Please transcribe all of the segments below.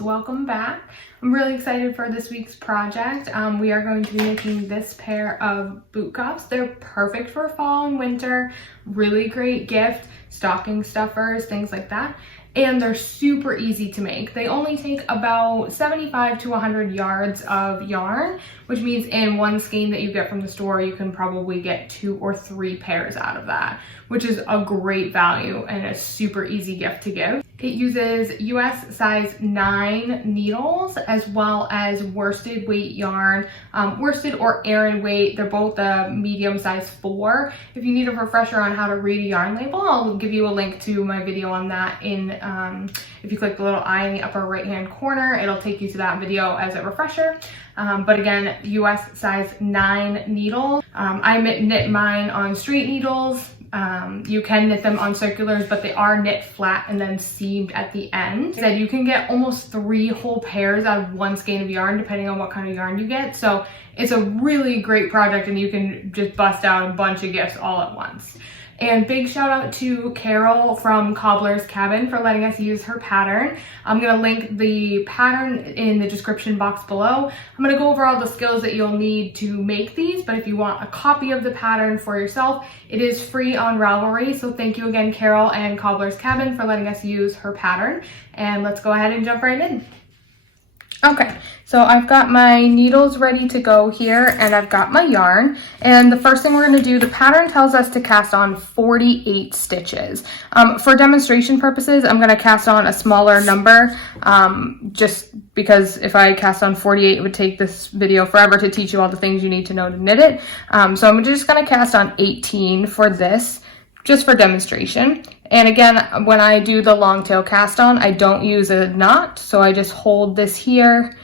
welcome back. I'm really excited for this week's project. We are going to be making this pair of boot cuffs. They're perfect for fall and winter, really great gift, stocking stuffers, things like that. And they're super easy to make. They only take about 75 to 100 yards of yarn, which means in one skein that you get from the store, you can probably get 2 or 3 pairs out of that, which is a great value and a super easy gift to give. It uses US size 9 needles as well as worsted weight yarn, worsted or Aran weight. They're both a medium size 4. If you need a refresher on how to read a yarn label, I'll give you a link to my video on that in, if you click the little eye in the upper right hand corner, it'll take you to that video as a refresher. But again, US size 9 needles. I knit mine on straight needles. You can knit them on circulars, but they are knit flat and then seamed at the end. So you can get almost 3 whole pairs out of one skein of yarn, depending on what kind of yarn you get. So it's a really great project and you can just bust out a bunch of gifts all at once. And big shout out to Carol from Cobblers Cabin for letting us use her pattern. I'm gonna link the pattern in the description box below. I'm gonna go over all the skills that you'll need to make these, but if you want a copy of the pattern for yourself, it is free on Ravelry. So thank you again, Carol and Cobblers Cabin, for letting us use her pattern. And let's go ahead and jump right in. Okay, so I've got my needles ready to go here and I've got my yarn. And the first thing we're going to do, the pattern tells us to cast on 48 stitches. For demonstration purposes, I'm going to cast on a smaller number just because if I cast on 48, it would take this video forever to teach you all the things you need to know to knit it. So I'm just going to cast on 18 for this, just for demonstration. And again, when I do the long tail cast on, I don't use a knot, so I just hold this here.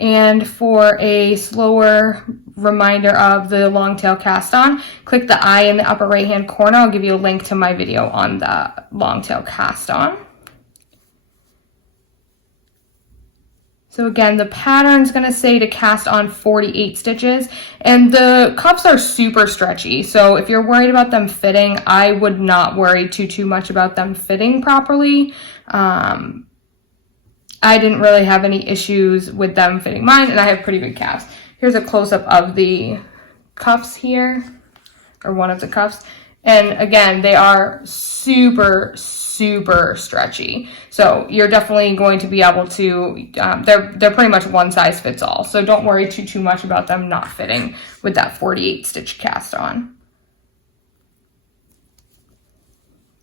And for a slower reminder of the long tail cast on, click the eye in the upper right hand corner. I'll give you a link to my video on the long tail cast on. So again, the pattern's gonna say to cast on 48 stitches, and the cuffs are super stretchy. So if you're worried about them fitting, I would not worry too much about them fitting properly. I didn't really have any issues with them fitting mine, and I have pretty big calves. Here's a close-up of the cuffs here, or one of the cuffs. And again, they are super stretchy. So you're definitely going to be able to, they're pretty much one size fits all. So don't worry too much about them not fitting with that 48 stitch cast on.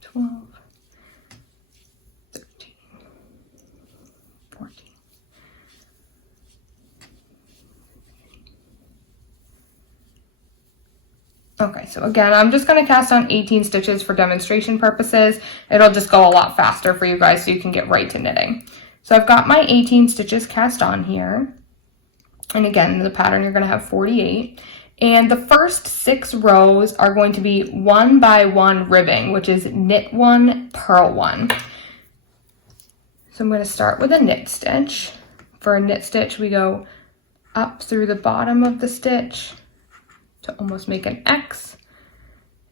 12, 13, 14. Okay, so again, I'm just going to cast on 18 stitches for demonstration purposes. It'll just go a lot faster for you guys so you can get right to knitting. So I've got my 18 stitches cast on here. And again, the pattern, you're going to have 48. And the first 6 rows are going to be 1 by 1 ribbing, which is knit 1, purl 1. So I'm going to start with a knit stitch. For a knit stitch, we go up through the bottom of the stitch to almost make an X.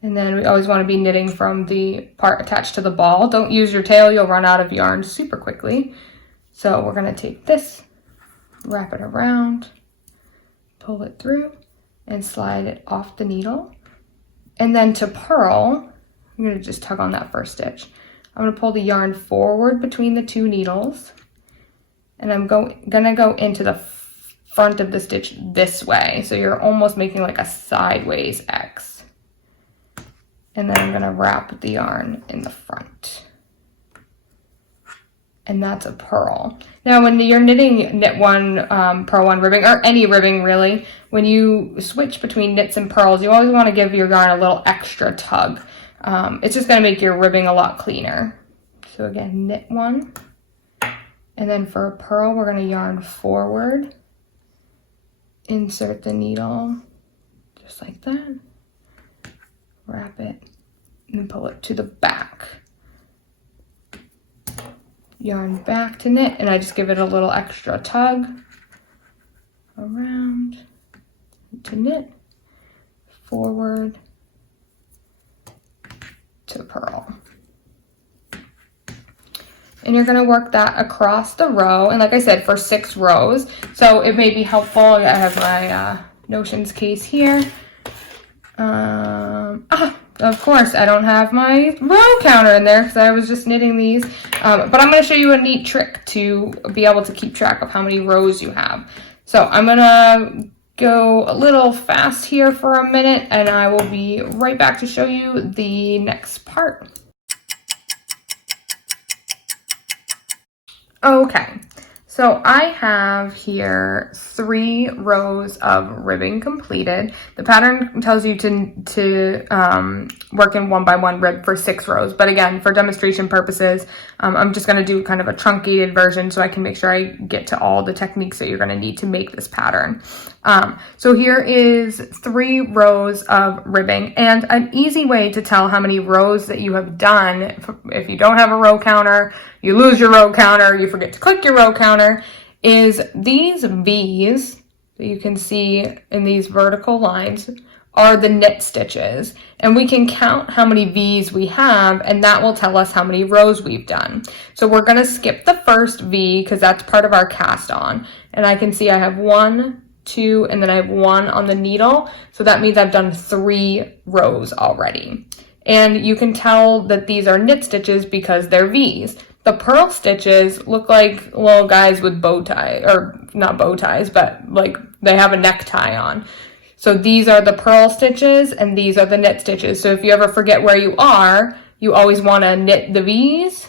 And then we always want to be knitting from the part attached to the ball. Don't use your tail, you'll run out of yarn super quickly. So we're going to take this, wrap it around, pull it through, and slide it off the needle. And then to purl, I'm going to just tug on that first stitch. I'm going to pull the yarn forward between the 2 needles, and I'm going to go into the front of the stitch this way. So you're almost making like a sideways X. And then I'm going to wrap the yarn in the front. And that's a purl. Now when you're knitting knit 1, purl 1 ribbing, or any ribbing really, when you switch between knits and purls, you always want to give your yarn a little extra tug. It's just going to make your ribbing a lot cleaner. So again, knit 1. And then for a purl, we're going to yarn forward. Insert the needle just like that, wrap it, and pull it to the back. Yarn back to knit, and I just give it a little extra tug around to knit, forward to purl. And you're gonna work that across the row. And like I said, for 6 rows. So it may be helpful. I have my notions case here. Of course, I don't have my row counter in there because I was just knitting these. But I'm gonna show you a neat trick to be able to keep track of how many rows you have. So I'm gonna go a little fast here for a minute and I will be right back to show you the next part. Okay, so I have here 3 rows of ribbing completed. The pattern tells you to work in 1 by 1 rib for 6 rows, but again, for demonstration purposes, I'm just going to do kind of a truncated version so I can make sure I get to all the techniques that you're going to need to make this pattern. So here is 3 rows of ribbing, and an easy way to tell how many rows that you have done, if you don't have a row counter, you lose your row counter, you forget to click your row counter, is these V's that you can see in these vertical lines are the knit stitches. And we can count how many V's we have, and that will tell us how many rows we've done. So we're gonna skip the first V because that's part of our cast on. And I can see I have 1, 2, and then I have 1 on the needle. So that means I've done 3 rows already. And you can tell that these are knit stitches because they're V's. The purl stitches look like little guys with bow tie, or not bow ties, but like they have a necktie on. So these are the purl stitches and these are the knit stitches. So if you ever forget where you are, you always want to knit the V's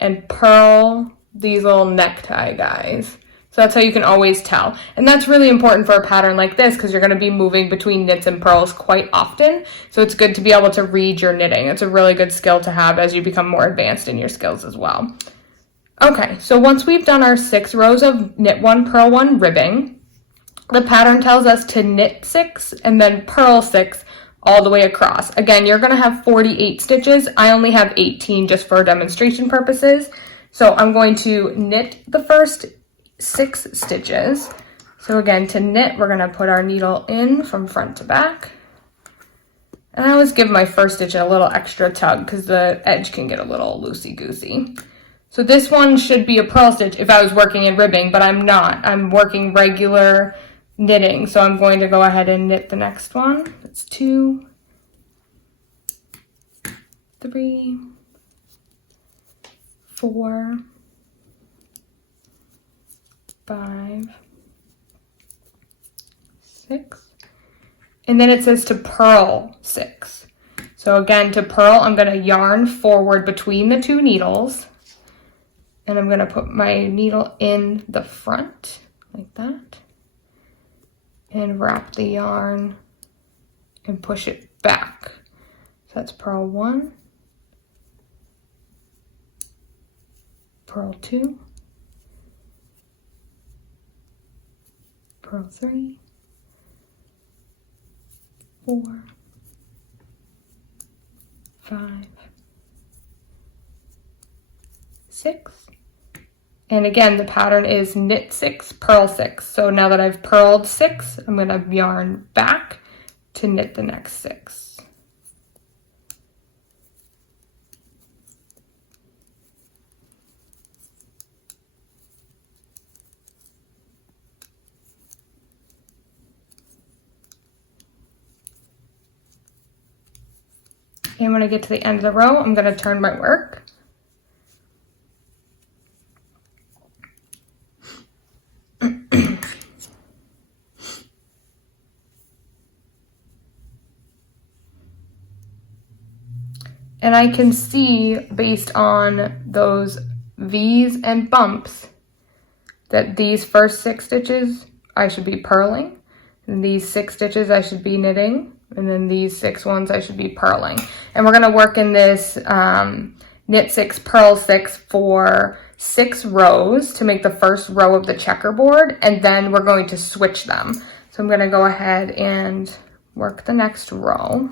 and purl these little necktie guys. So that's how you can always tell. And that's really important for a pattern like this because you're going to be moving between knits and purls quite often. So it's good to be able to read your knitting. It's a really good skill to have as you become more advanced in your skills as well. Okay, so once we've done our 6 rows of knit 1, purl 1 ribbing, the pattern tells us to knit 6 and then purl 6 all the way across. Again, you're going to have 48 stitches. I only have 18 just for demonstration purposes. So I'm going to knit the first 6 stitches. So again, to knit, we're going to put our needle in from front to back. And I always give my first stitch a little extra tug because the edge can get a little loosey-goosey. So this one should be a purl stitch if I was working in ribbing, but I'm not. I'm working regular knitting. So I'm going to go ahead and knit the next one. That's 2, 3, 4, 5, 6, and then it says to purl 6. So again, to purl, I'm going to yarn forward between the 2 needles, and I'm going to put my needle in the front like that, and wrap the yarn and push it back. So that's purl 1, purl 2, purl 3, 4, 5, 6. And again, the pattern is knit 6, purl 6. So now that I've purled 6, I'm going to yarn back to knit the next 6. And when I get to the end of the row, I'm going to turn my work. And I can see, based on those V's and bumps, that these first 6 stitches I should be purling, and these 6 stitches I should be knitting, and then these 6 ones I should be purling. And we're going to work in this knit 6, purl 6 for 6 rows to make the first row of the checkerboard, and then we're going to switch them. So I'm going to go ahead and work the next row.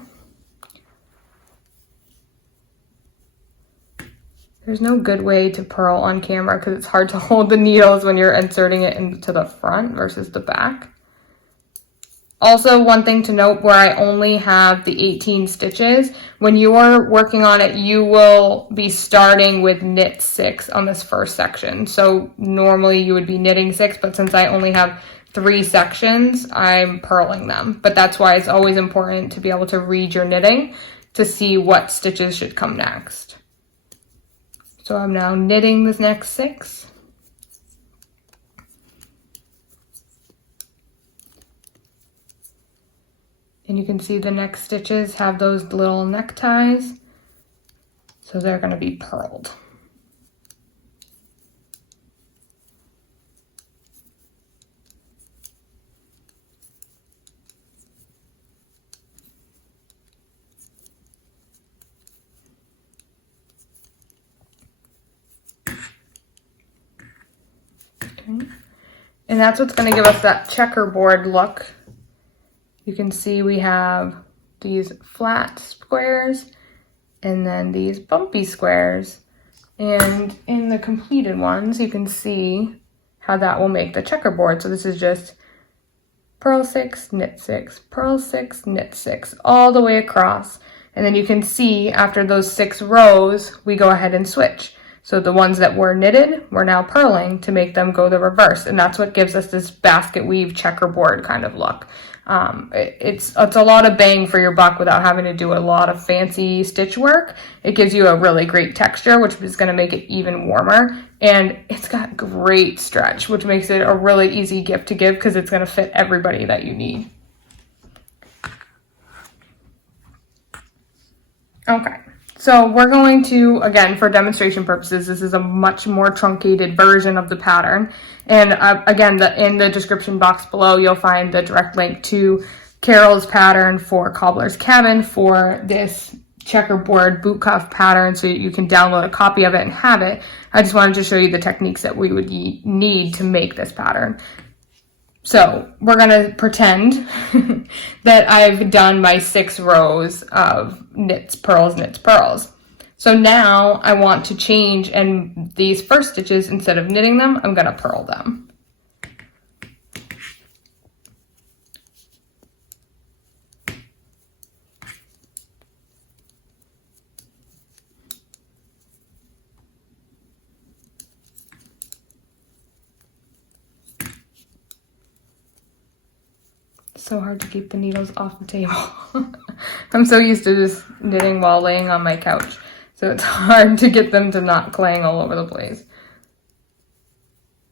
There's no good way to purl on camera because it's hard to hold the needles when you're inserting it into the front versus the back. Also, one thing to note where I only have the 18 stitches, when you're working on it, you will be starting with knit 6 on this first section. So normally you would be knitting 6, but since I only have 3 sections, I'm purling them. But that's why it's always important to be able to read your knitting to see what stitches should come next. So I'm now knitting this next 6. And you can see the next stitches have those little neckties, so they're going to be purled. Okay. And that's what's going to give us that checkerboard look. You can see we have these flat squares and then these bumpy squares. And in the completed ones, you can see how that will make the checkerboard. So this is just purl 6, knit 6, purl 6, knit 6, all the way across. And then you can see after those 6 rows, we go ahead and switch. So the ones that were knitted, we're now purling to make them go the reverse. And that's what gives us this basket weave checkerboard kind of look. It's a lot of bang for your buck without having to do a lot of fancy stitch work. It gives you a really great texture, which is going to make it even warmer. And it's got great stretch, which makes it a really easy gift to give because it's going to fit everybody that you need. Okay. So we're going to, again, for demonstration purposes, this is a much more truncated version of the pattern. And again, in the description box below, you'll find the direct link to Carol's pattern for Cobbler's Cabin for this checkerboard boot cuff pattern, so you can download a copy of it and have it. I just wanted to show you the techniques that we would need to make this pattern. So we're going to pretend that I've done my 6 rows of knits, purls, knits, purls. So now I want to change, and these first stitches, instead of knitting them, I'm going to purl them. So hard to keep the needles off the table. I'm so used to just knitting while laying on my couch, so it's hard to get them to not clang all over the place.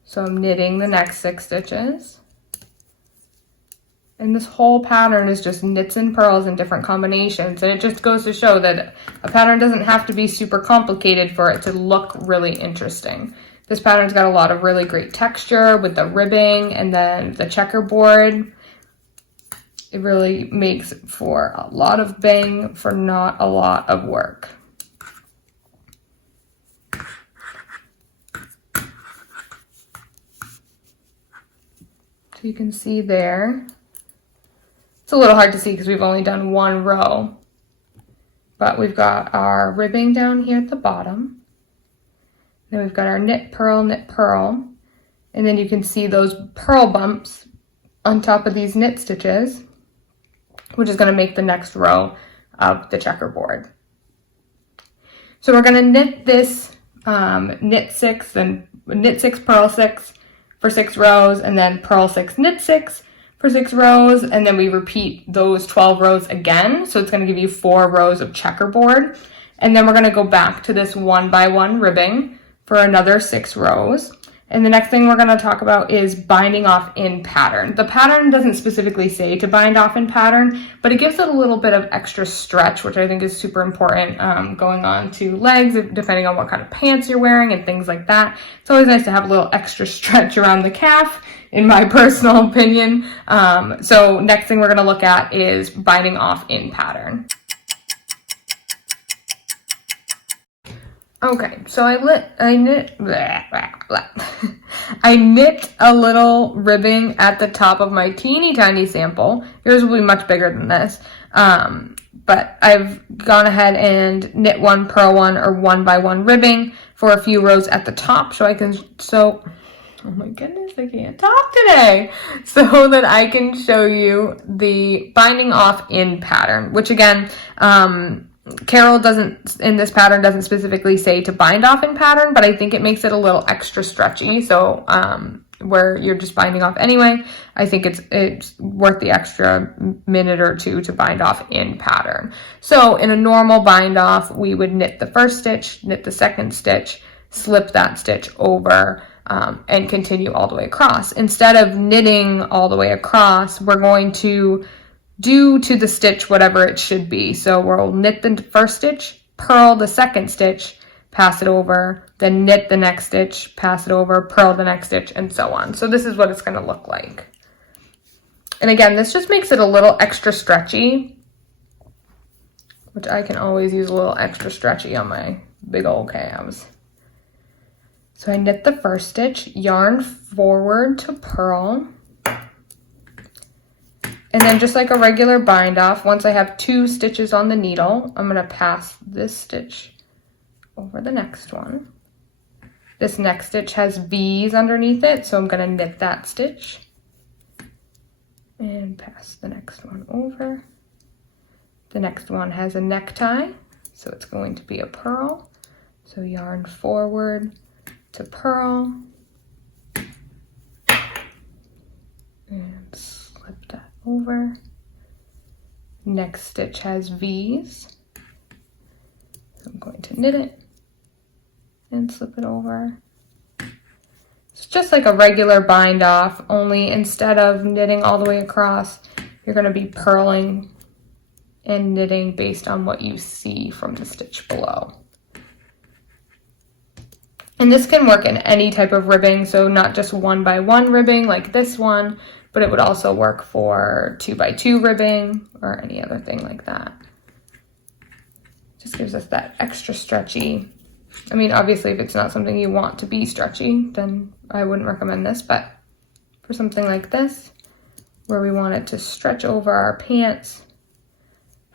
So I'm knitting the next 6 stitches. And this whole pattern is just knits and purls in different combinations, and it just goes to show that a pattern doesn't have to be super complicated for it to look really interesting. This pattern's got a lot of really great texture with the ribbing and then the checkerboard. It really makes for a lot of bang for not a lot of work. So you can see there, it's a little hard to see because we've only done 1 row, but we've got our ribbing down here at the bottom. Then we've got our knit, purl, and then you can see those purl bumps on top of these knit stitches, which is going to make the next row of the checkerboard. So we're going to knit this knit 6 and knit 6, purl 6 for 6 rows, and then purl 6, knit 6 for 6 rows, and then we repeat those 12 rows again. So it's going to give you 4 rows of checkerboard. And then we're going to go back to this 1 by 1 ribbing for another 6 rows. And the next thing we're going to talk about is binding off in pattern. The pattern doesn't specifically say to bind off in pattern, but it gives it a little bit of extra stretch, which I think is super important going on to legs, depending on what kind of pants you're wearing and things like that. It's always nice to have a little extra stretch around the calf, in my personal opinion. So next thing we're going to look at is binding off in pattern. Okay, so I knit a little ribbing at the top of my teeny tiny sample. Yours will be much bigger than this. But I've gone ahead and knit 1, purl 1, or 1 by 1 ribbing for a few rows at the top, so I can sew oh my goodness, I can't talk today, so that I can show you the binding off in pattern, which again, Carol doesn't, in this pattern, doesn't specifically say to bind off in pattern, but I think it makes it a little extra stretchy. So where you're just binding off anyway, I think it's worth the extra minute or two to bind off in pattern. So in a normal bind off, we would knit the first stitch, knit the second stitch, slip that stitch over, and continue all the way across. Instead of knitting all the way across, we're going to do to the stitch whatever it should be. So we'll knit the first stitch, purl the second stitch, pass it over, then knit the next stitch, pass it over, purl the next stitch, and so on. So this is what it's going to look like. And again, this just makes it a little extra stretchy, which I can always use a little extra stretchy on my big old calves. So I knit the first stitch, yarn forward to purl, and then just like a regular bind off, once I have 2 stitches on the needle, I'm going to pass this stitch over the next one. This next stitch has V's underneath it, so I'm going to knit that stitch and pass the next one over. The next one has a necktie, so it's going to be a purl. So yarn forward to purl and slip that over. Next stitch has V's. So I'm going to knit it and slip it over. It's just like a regular bind off, only instead of knitting all the way across, you're going to be purling and knitting based on what you see from the stitch below. And this can work in any type of ribbing, so not just 1x1 ribbing like this one, but it would also work for 2x2 ribbing or any other thing like that. Just gives us that extra stretchy. I mean, obviously if it's not something you want to be stretchy, then I wouldn't recommend this, but for something like this, where we want it to stretch over our pants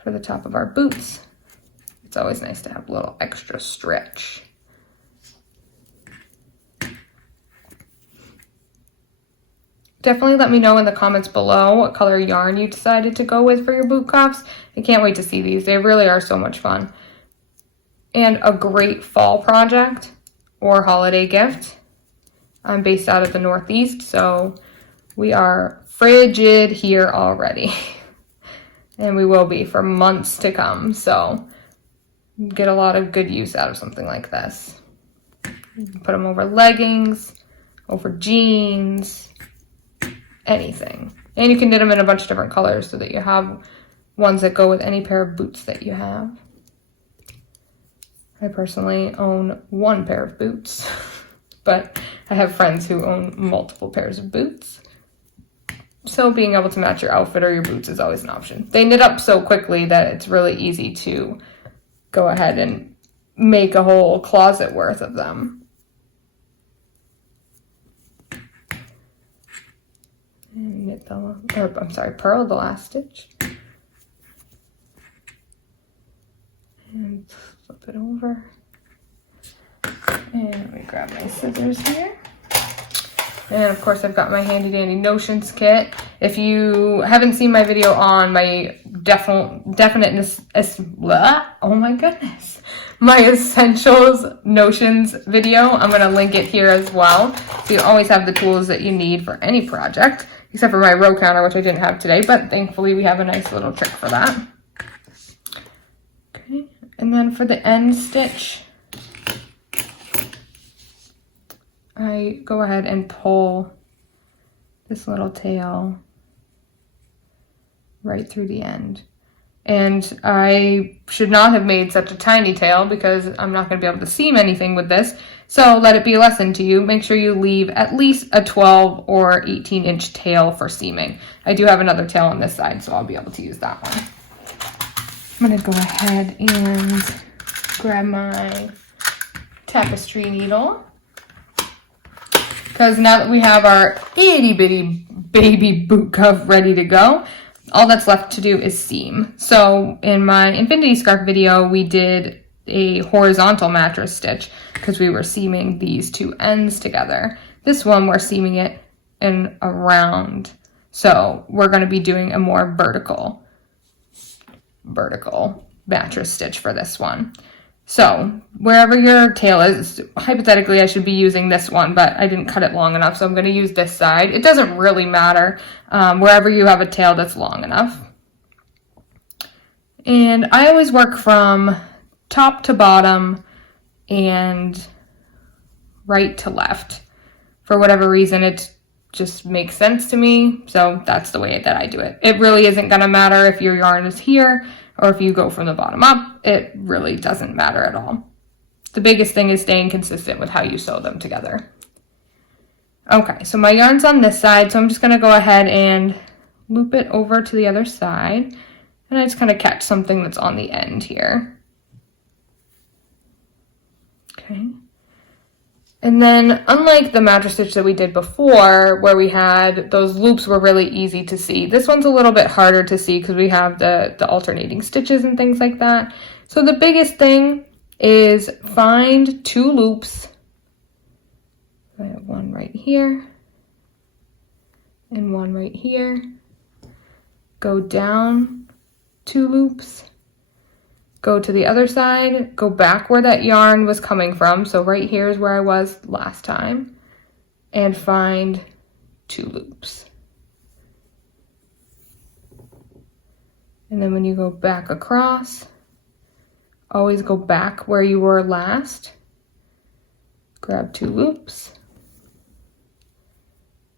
for the top of our boots, it's always nice to have a little extra stretch. Definitely let me know in the comments below what color yarn you decided to go with for your boot cuffs. I can't wait to see these. They really are so much fun. And a great fall project or holiday gift. I'm based out of the Northeast, so we are frigid here already. And we will be for months to come, so get a lot of good use out of something like this. You can put them over leggings, over jeans, anything. And you can knit them in a bunch of different colors so that you have ones that go with any pair of boots that you have. I personally own 1 pair of boots, but I have friends who own multiple pairs of boots. So being able to match your outfit or your boots is always an option. They knit up so quickly that it's really easy to go ahead and make a whole closet worth of them. And knit purl the last stitch. And flip it over. And let me grab my scissors here. And of course I've got my handy dandy notions kit. If you haven't seen my video on my my essentials notions video, I'm going to link it here as well. So you always have the tools that you need for any project, except for my row counter, which I didn't have today, but thankfully we have a nice little trick for that. Okay, and then for the end stitch, I go ahead and pull this little tail right through the end. And I should not have made such a tiny tail because I'm not going to be able to seam anything with this. So let it be a lesson to you. Make sure you leave at least a 12 or 18 inch tail for seaming. I do have another tail on this side, so I'll be able to use that one. I'm going to go ahead and grab my tapestry needle, because now that we have our itty bitty baby boot cuff ready to go, all that's left to do is seam. So in my infinity scarf video, we did a horizontal mattress stitch because we were seaming these 2 ends together. This one, we're seaming it in around. So we're going to be doing a more vertical mattress stitch for this one. So wherever your tail is, hypothetically I should be using this one, but I didn't cut it long enough, so I'm going to use this side. It doesn't really matter wherever you have a tail that's long enough. And I always work from top to bottom and right to left. For whatever reason, it just makes sense to me, so that's the way that I do it. It really isn't going to matter if your yarn is here or if you go from the bottom up. It really doesn't matter at all. The biggest thing is staying consistent with how you sew them together. Okay, so my yarn's on this side, so I'm just going to go ahead and loop it over to the other side, and I just kind of catch something that's on the end here. Okay. And then, unlike the mattress stitch that we did before, where we had those loops were really easy to see, this one's a little bit harder to see because we have the alternating stitches and things like that. So the biggest thing is find 2 loops. I have one right here and one right here. Go down 2 loops. Go to the other side, go back where that yarn was coming from. So right here is where I was last time. And find 2 loops. And then when you go back across, always go back where you were last. Grab 2 loops.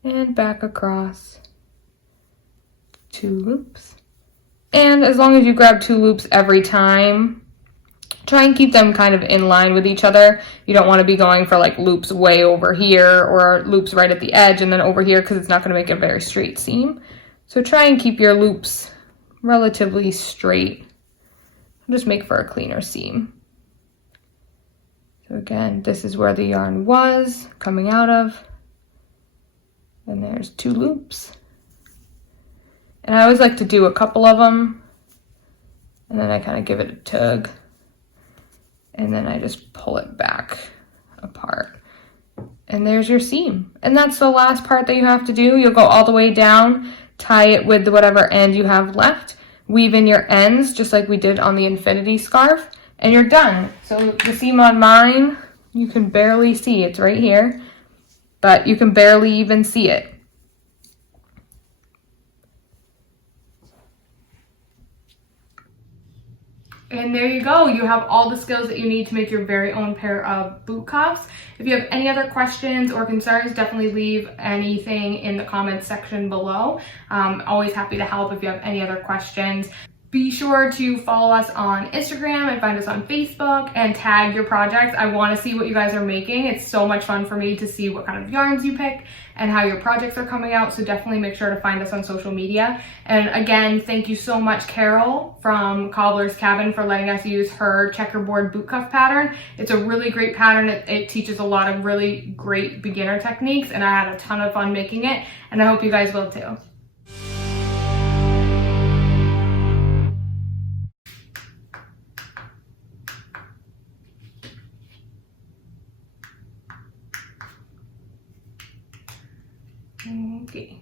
And back across 2 loops. And as long as you grab 2 loops every time, try and keep them kind of in line with each other. You don't want to be going for like loops way over here or loops right at the edge and then over here, because it's not going to make a very straight seam. So try and keep your loops relatively straight. Just make for a cleaner seam. So again, this is where the yarn was coming out of. And there's 2 loops. And I always like to do a couple of them, and then I kind of give it a tug, and then I just pull it back apart. And there's your seam. And that's the last part that you have to do. You'll go all the way down, tie it with whatever end you have left, weave in your ends just like we did on the infinity scarf, and you're done. So the seam on mine, you can barely see, it's right here, but you can barely even see it. And there you go. You have all the skills that you need to make your very own pair of boot cuffs. If you have any other questions or concerns, definitely leave anything in the comments section below. Always happy to help if you have any other questions. Be sure to follow us on Instagram and find us on Facebook and tag your projects. I want to see what you guys are making. It's so much fun for me to see what kind of yarns you pick and how your projects are coming out. So definitely make sure to find us on social media. And again, thank you so much, Carol from Cobblers Cabin, for letting us use her checkerboard boot cuff pattern. It's a really great pattern. It teaches a lot of really great beginner techniques, and I had a ton of fun making it, and I hope you guys will too. Okay.